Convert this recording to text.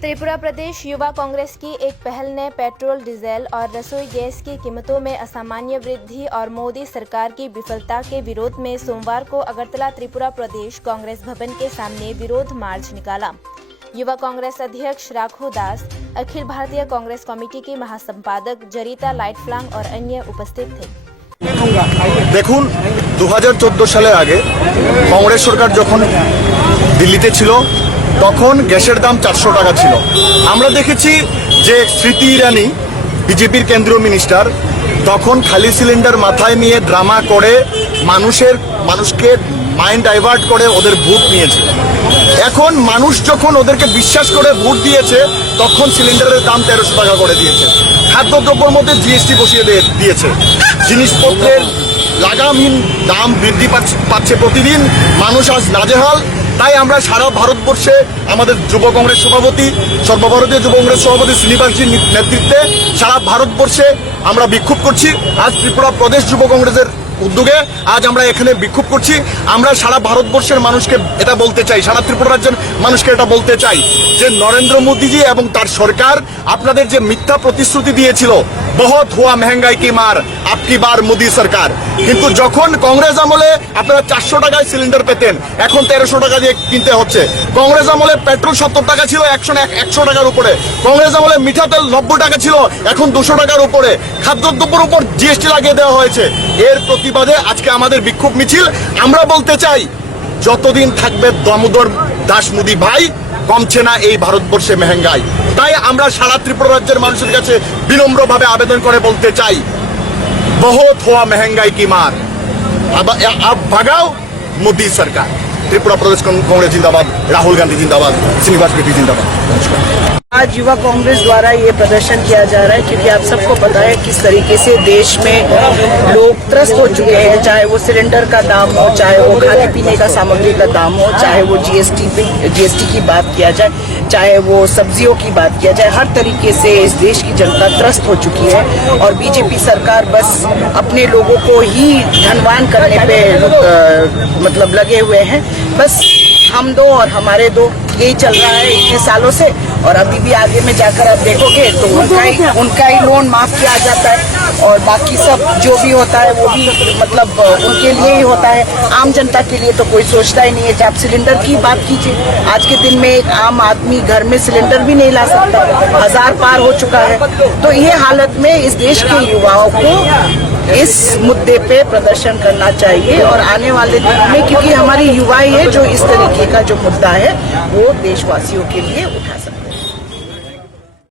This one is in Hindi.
त्रिपुरा प्रदेश युवा कांग्रेस की एक पहल ने पेट्रोल, डीजल और रसोई गैस की कीमतों में असामान्य वृद्धि और मोदी सरकार की विफलता के विरोध में सोमवार को अगरतला त्रिपुरा प्रदेश कांग्रेस भवन के सामने विरोध मार्च निकाला। युवा कांग्रेस अध्यक्ष राघव दास, अखिल भारतीय कांग्रेस कमेटी की महासंपादक जरिता लाइटफ्लांग और अन्य उपस्थित थे। দেখুন 2014 সালের আগে কংগ্রেস সরকার যখন দিল্লিতে ছিল তখন গ্যাসের দাম 400 টাকা ছিল। আমরা দেখেছি যে স্মৃতি ইরানি বিজেপির কেন্দ্রীয় মিনিস্টার তখন খালি সিলিন্ডার মাথায় নিয়ে ড্রামা করে মানুষকে মাইন্ড ডাইভার্ট করে ওদের ভোট নিয়েছে। এখন মানুষ যখন ওদেরকে বিশ্বাস করে ভোট দিয়েছে তখন সিলিন্ডারের দাম 1300 টাকা করে দিয়েছে। খাদ্যদ্রব্যের মধ্যে জিএসটি বসিয়ে দিয়েছে। জিনিসপত্রের লাগামহীন দাম বৃদ্ধি পাচ্ছে প্রতিদিন। মানুষ আজ নাজেহাল। তাই আমরা সারা ভারতবর্ষে আমাদের যুব কংগ্রেস সভাপতি, সর্বভারতীয় যুব কংগ্রেস সভাপতি শ্রীনিবাসজির নেতৃত্বে সারা ভারতবর্ষে আমরা বিক্ষোভ করছি। আজ ত্রিপুরা প্রদেশ যুব কংগ্রেসের উদ্যোগে আজ আমরা এখানে বিক্ষোভ করছি। আমরা সারা ভারতবর্ষের মানুষকে এটা বলতে চাই, সারা ত্রিপুরা রাজ্যের মানুষকে এটা বলতে চাই যে নরেন্দ্র মোদীজি এবং তার সরকার আপনাদের যে মিথ্যা প্রতিশ্রুতি দিয়েছিল, বহুত হুয়া মেহঙ্গাই কি মার আপকি বার মোদী সরকার, কিন্তু যখন কংগ্রেস আমলে আপনারা 400 টাকায় সিলিন্ডার পেতেন, এখন 1300 টাকা দিয়ে কিনতে হচ্ছে। কংগ্রেস আমলে পেট্রোল 70 টাকা ছিল, 100 টাকার উপরে। কংগ্রেস আমলে মিঠা তেল 90 টাকা ছিল, এখন 200 টাকার উপরে। খাদ্যদ্রব্যের উপর জিএসটি লাগিয়ে দেওয়া হয়েছে। এর প্রতিবাদে আজকে আমাদের বিক্ষোভ মিছিল। আমরা বলতে চাই যতদিন থাকবে দামোদর দাস মোদী ভাই, কমছে না এই ভারতবর্ষে মেহঙ্গাই। তাই আমরা সারা ত্রিপুরা রাজ্যের মানুষের কাছে বিনম্রভাবে আবেদন করে বলতে চাই, বহুত হুয়া মেহঙ্গাই কি মার, अब भगाओ मोदी सरकार। त्रिपुरा प्रदेश कांग्रेस जिंदाबाद, राहुल गांधी जिंदाबाद, श्रीनिवास रेड्डी जिंदाबाद। नमस्कार। आज युवा कांग्रेस द्वारा ये प्रदर्शन किया जा रहा है क्योंकि आप सबको पता है किस तरीके से देश में लोग त्रस्त हो चुके हैं, चाहे वो सिलेंडर का दाम हो, चाहे वो खाने पीने का सामग्री का दाम हो, चाहे वो जीएसटी की बात किया जाए, चाहे वो सब्जियों की बात किया जाए। हर तरीके से इस देश की जनता त्रस्त हो चुकी है और बीजेपी सरकार बस अपने लोगों को ही धनवान करने पे मतलब लगे हुए हैं। बस हम दो और हमारे दो, यही चल रहा है इतने सालों से। और अभी भी आगे में जाकर आप देखोगे तो उनका ही लोन माफ किया जाता है और बाकी सब जो भी होता है वो भी मतलब उनके लिए ही होता है। आम जनता के लिए तो कोई सोचता ही नहीं है। जब सिलेंडर की बात कीजिए, आज के दिन में एक आम आदमी घर में सिलेंडर भी नहीं ला सकता, 1000 पार हो चुका है। तो ये हालत में इस देश के युवाओं को इस मुद्दे पे प्रदर्शन करना चाहिए और आने वाले दिन में, क्योंकि हमारी युवा ही है जो इस तरीके का जो मुद्दा है वो देशवासियों के लिए उठा सकते हैं।